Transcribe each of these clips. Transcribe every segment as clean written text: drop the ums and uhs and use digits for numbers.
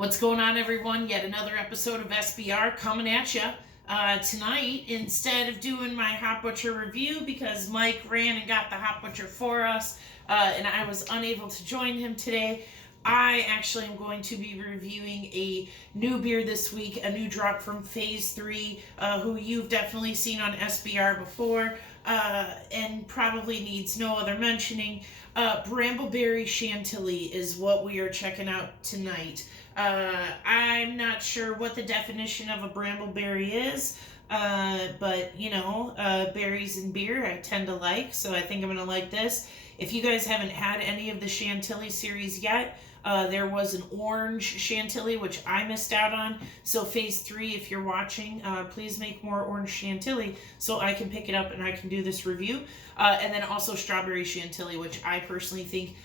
What's going on, everyone? Yet another episode of SBR coming at you. Tonight, instead of doing my Hop Butcher review, because Mike ran and got the Hop Butcher for us, and I was unable to join him today, I actually am going to be reviewing a new beer this week, a new drop from Phase 3, who you've definitely seen on SBR before, and probably needs no other mentioning. Brambleberry Chantilly is what we are checking out tonight. I'm not sure what the definition of a brambleberry is, but you know, berries in beer I tend to like, so I think I'm gonna like this. If you guys haven't had any of the Chantilly series yet, there was an orange Chantilly, which I missed out on. So Phase 3, if you're watching, please make more orange Chantilly so I can pick it up and I can do this review. And then also strawberry Chantilly, which I personally think,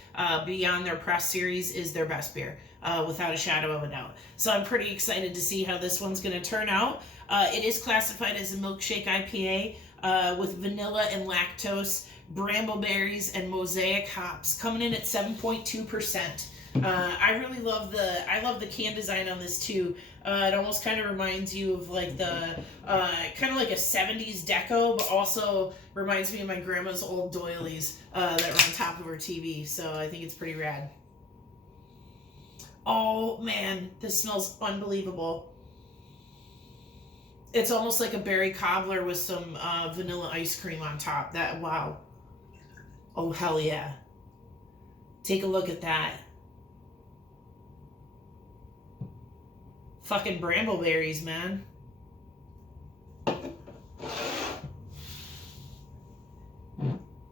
beyond their press series, is their best beer, without a shadow of a doubt. So I'm pretty excited to see how this one's going to turn out. It is classified as a Milkshake IPA with vanilla and lactose, brambleberries, and mosaic hops, coming in at 7.2%. I really love the can design on this too. It almost kind of reminds you of like the kind of like a 70s deco, but also reminds me of my grandma's old doilies that were on top of her TV. So I think it's pretty rad. Oh man, this smells unbelievable. It's almost like a berry cobbler with some vanilla ice cream on top. That, wow. Oh hell yeah. Take a look at that. Fucking brambleberries, man.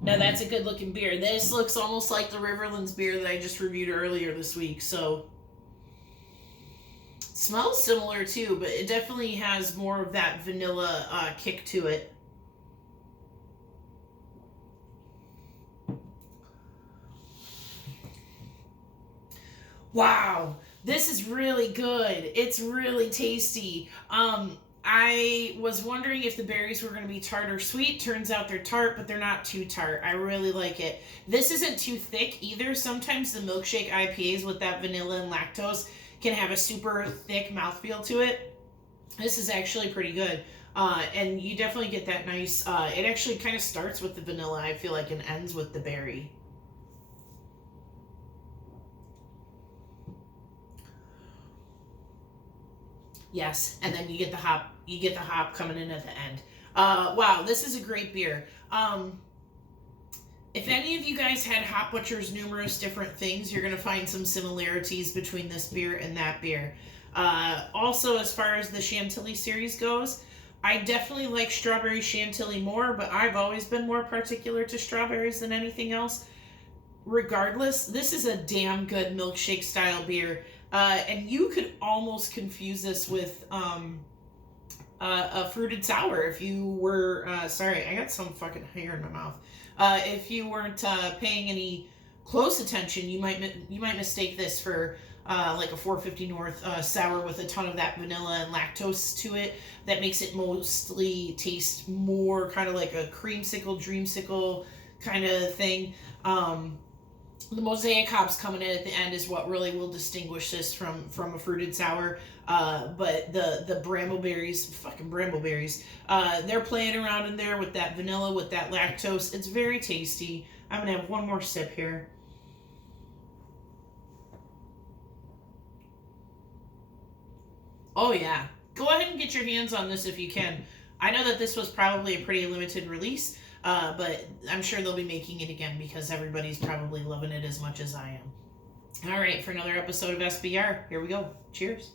Now that's a good looking beer. This looks almost like the Riverlands beer that I just reviewed earlier this week. So smells similar too, but it definitely has more of that vanilla kick to it. Wow, this is really good. It's really tasty. I was wondering if the berries were going to be tart or sweet. Turns out they're tart, but they're not too tart. I really like it. This isn't too thick either. Sometimes the Milkshake IPAs with that vanilla and lactose can have a super thick mouthfeel to it. This is actually pretty good. And you definitely get that nice, it actually kind of starts with the vanilla, I feel like, and ends with the berry. Yes, and then you get the hop coming in at the end. Wow, this is a great beer. If any of you guys had Hop Butcher's numerous different things, you're going to find some similarities between this beer and that beer. Also, as far as the Chantilly series goes, I definitely like strawberry Chantilly more, but I've always been more particular to strawberries than anything else. Regardless, this is a damn good milkshake style beer. And you could almost confuse this with a fruited sour if you were, sorry, I got some fucking hair in my mouth. If you weren't paying any close attention, you might mistake this for like a 450 North sour with a ton of that vanilla and lactose to it. That makes it mostly taste more kind of like a creamsicle, dreamsicle kind of thing. The mosaic hops coming in at the end is what really will distinguish this from a fruited sour. But the brambleberries, fucking brambleberries, they're playing around in there with that vanilla, with that lactose. It's very tasty. I'm gonna have one more sip here. Oh yeah, go ahead and get your hands on this if you can. I know that this was probably a pretty limited release, but I'm sure they'll be making it again because everybody's probably loving it as much as I am. All right, for another episode of SBR, here we go. Cheers.